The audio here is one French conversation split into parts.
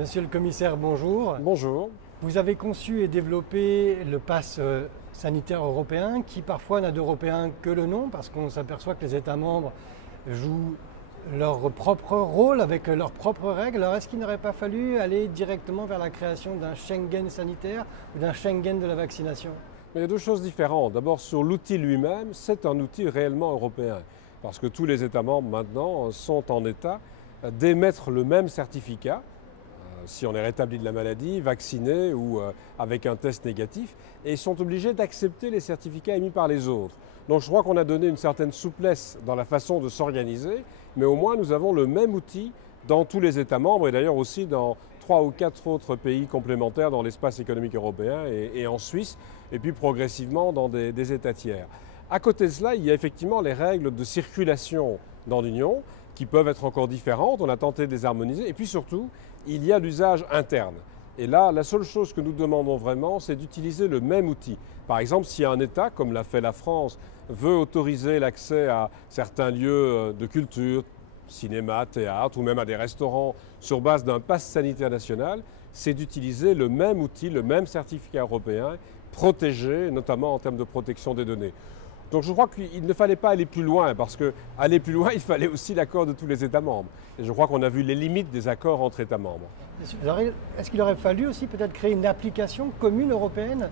Monsieur le commissaire, bonjour. Bonjour. Vous avez conçu et développé le pass sanitaire européen qui parfois n'a d'européen que le nom parce qu'on s'aperçoit que les États membres jouent leur propre rôle avec leurs propres règles. Alors est-ce qu'il n'aurait pas fallu aller directement vers la création d'un Schengen sanitaire ou d'un Schengen de la vaccination? Mais il y a deux choses différentes. D'abord, sur l'outil lui-même, c'est un outil réellement européen parce que tous les États membres maintenant sont en état d'émettre le même certificat si on est rétabli de la maladie, vacciné ou avec un test négatif, et ils sont obligés d'accepter les certificats émis par les autres. Donc je crois qu'on a donné une certaine souplesse dans la façon de s'organiser, mais au moins nous avons le même outil dans tous les États membres et d'ailleurs aussi dans 3 ou 4 autres pays complémentaires dans l'espace économique européen et en Suisse, et puis progressivement dans des États tiers. À côté de cela, il y a effectivement les règles de circulation dans l'Union qui peuvent être encore différentes, on a tenté de les harmoniser, et puis surtout, il y a l'usage interne. Et là, la seule chose que nous demandons vraiment, c'est d'utiliser le même outil. Par exemple, si un État, comme l'a fait la France, veut autoriser l'accès à certains lieux de culture, cinéma, théâtre ou même à des restaurants sur base d'un pass sanitaire national, c'est d'utiliser le même outil, le même certificat européen, protégé, notamment en termes de protection des données. Donc je crois qu'il ne fallait pas aller plus loin, parce qu'aller plus loin, il fallait aussi l'accord de tous les États membres. Et je crois qu'on a vu les limites des accords entre États membres. Est-ce qu'il aurait fallu aussi peut-être créer une application commune européenne?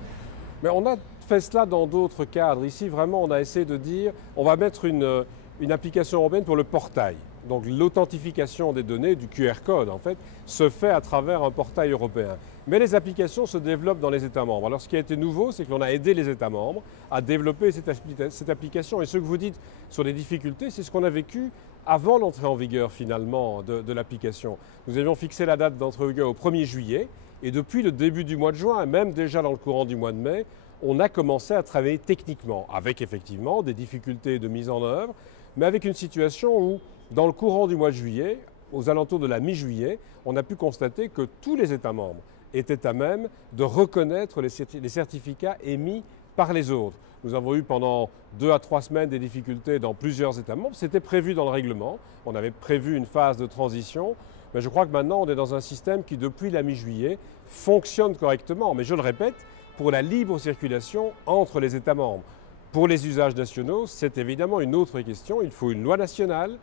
Mais on a fait cela dans d'autres cadres. Ici, vraiment, on a essayé de dire, on va mettre une application européenne pour le portail. Donc l'authentification des données, du QR code en fait, se fait à travers un portail européen. Mais les applications se développent dans les États membres. Alors ce qui a été nouveau, c'est que l'on a aidé les États membres à développer cette application. Et ce que vous dites sur les difficultés, c'est ce qu'on a vécu avant l'entrée en vigueur finalement de l'application. Nous avions fixé la date d'entrée en vigueur au 1er juillet. Et depuis le début du mois de juin, même déjà dans le courant du mois de mai, on a commencé à travailler techniquement, avec effectivement des difficultés de mise en œuvre, mais avec une situation où, dans le courant du mois de juillet, aux alentours de la mi-juillet, on a pu constater que tous les États membres étaient à même de reconnaître les certificats émis par les autres. Nous avons eu pendant 2 à 3 semaines des difficultés dans plusieurs États membres. C'était prévu dans le règlement. On avait prévu une phase de transition. Mais je crois que maintenant, on est dans un système qui, depuis la mi-juillet, fonctionne correctement. Mais je le répète, pour la libre circulation entre les États membres. Pour les usages nationaux, c'est évidemment une autre question. Il faut une loi nationale.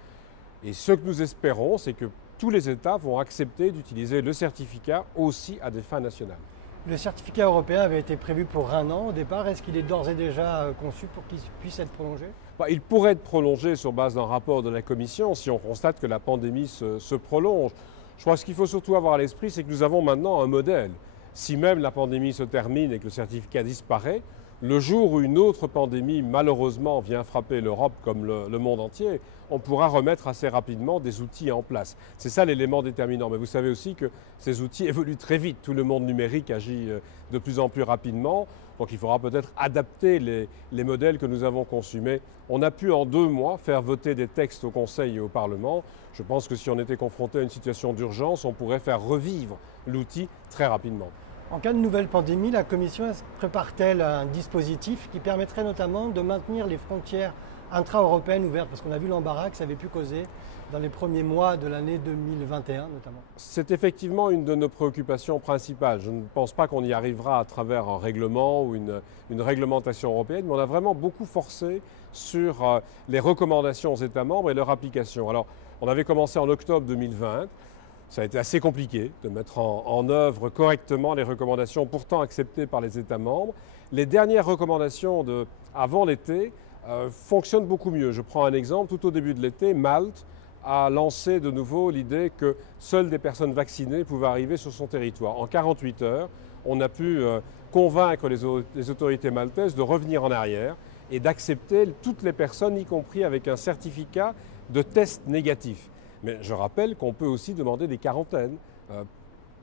Et ce que nous espérons, c'est que tous les États vont accepter d'utiliser le certificat aussi à des fins nationales. Le certificat européen avait été prévu pour 1 an au départ. Est-ce qu'il est d'ores et déjà conçu pour qu'il puisse être prolongé? Il pourrait être prolongé sur base d'un rapport de la Commission si on constate que la pandémie se prolonge. Je crois que ce qu'il faut surtout avoir à l'esprit, c'est que nous avons maintenant un modèle. Si même la pandémie se termine et que le certificat disparaît, le jour où une autre pandémie, malheureusement, vient frapper l'Europe comme le monde entier, on pourra remettre assez rapidement des outils en place. C'est ça l'élément déterminant. Mais vous savez aussi que ces outils évoluent très vite. Tout le monde numérique agit de plus en plus rapidement. Donc il faudra peut-être adapter les modèles que nous avons conçus. Mais on a pu en 2 mois faire voter des textes au Conseil et au Parlement. Je pense que si on était confronté à une situation d'urgence, on pourrait faire revivre l'outil très rapidement. En cas de nouvelle pandémie, la Commission prépare-t-elle un dispositif qui permettrait notamment de maintenir les frontières intra-européennes ouvertes? Parce qu'on a vu l'embarras que ça avait pu causer dans les premiers mois de l'année 2021 notamment. C'est effectivement une de nos préoccupations principales. Je ne pense pas qu'on y arrivera à travers un règlement ou une réglementation européenne, mais on a vraiment beaucoup forcé sur les recommandations aux États membres et leur application. Alors, on avait commencé en octobre 2020. Ça a été assez compliqué de mettre en œuvre correctement les recommandations pourtant acceptées par les États membres. Les dernières recommandations avant l'été fonctionnent beaucoup mieux. Je prends un exemple. Tout au début de l'été, Malte a lancé de nouveau l'idée que seules des personnes vaccinées pouvaient arriver sur son territoire. En 48 heures, on a pu convaincre les autorités maltaises de revenir en arrière et d'accepter toutes les personnes, y compris avec un certificat de test négatif. Mais je rappelle qu'on peut aussi demander des quarantaines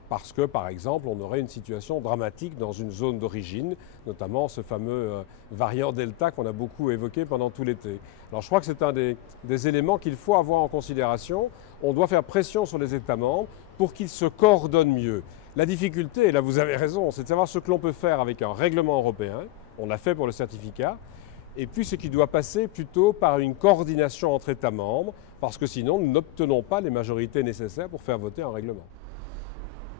parce que, par exemple, on aurait une situation dramatique dans une zone d'origine, notamment ce fameux variant Delta qu'on a beaucoup évoqué pendant tout l'été. Alors je crois que c'est un des éléments qu'il faut avoir en considération. On doit faire pression sur les États membres pour qu'ils se coordonnent mieux. La difficulté, et là vous avez raison, c'est de savoir ce que l'on peut faire avec un règlement européen. On l'a fait pour le certificat. Et puis ce qui doit passer plutôt par une coordination entre États membres, parce que sinon nous n'obtenons pas les majorités nécessaires pour faire voter un règlement.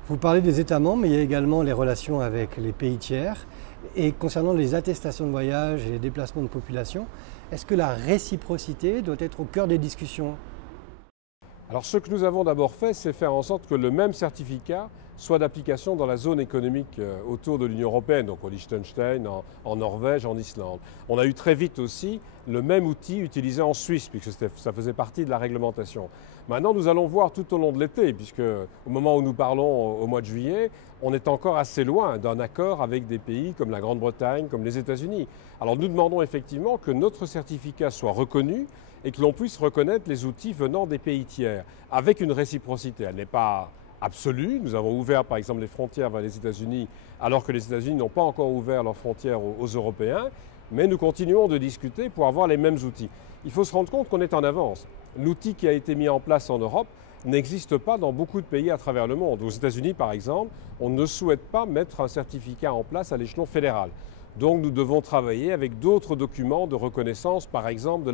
Vous parlez des États membres, mais il y a également les relations avec les pays tiers. Et concernant les attestations de voyage et les déplacements de population, est-ce que la réciprocité doit être au cœur des discussions? Alors ce que nous avons d'abord fait, c'est faire en sorte que le même certificat soit d'application dans la zone économique autour de l'Union européenne, donc au Liechtenstein, en Norvège, en Islande. On a eu très vite aussi le même outil utilisé en Suisse, puisque ça faisait partie de la réglementation. Maintenant, nous allons voir tout au long de l'été, puisque au moment où nous parlons au mois de juillet, on est encore assez loin d'un accord avec des pays comme la Grande-Bretagne, comme les États-Unis. Alors nous demandons effectivement que notre certificat soit reconnu et que l'on puisse reconnaître les outils venant des pays tiers, avec une réciprocité. Elle n'est pas absolue. Nous avons ouvert par exemple les frontières vers les États-Unis, alors que les États-Unis n'ont pas encore ouvert leurs frontières aux Européens, mais nous continuons de discuter pour avoir les mêmes outils. Il faut se rendre compte qu'on est en avance. L'outil qui a été mis en place en Europe n'existe pas dans beaucoup de pays à travers le monde. Aux États-Unis, par exemple, on ne souhaite pas mettre un certificat en place à l'échelon fédéral. Donc nous devons travailler avec d'autres documents de reconnaissance, par exemple de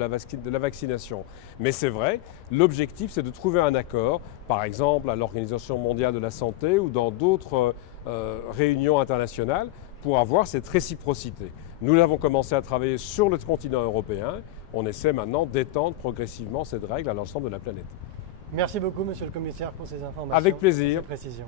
la vaccination. Mais c'est vrai, l'objectif c'est de trouver un accord, par exemple à l'Organisation mondiale de la santé ou dans d'autres réunions internationales, pour avoir cette réciprocité. Nous avons commencé à travailler sur le continent européen. On essaie maintenant d'étendre progressivement cette règle à l'ensemble de la planète. Merci beaucoup, Monsieur le Commissaire, pour ces informations. Avec plaisir. Ces précisions.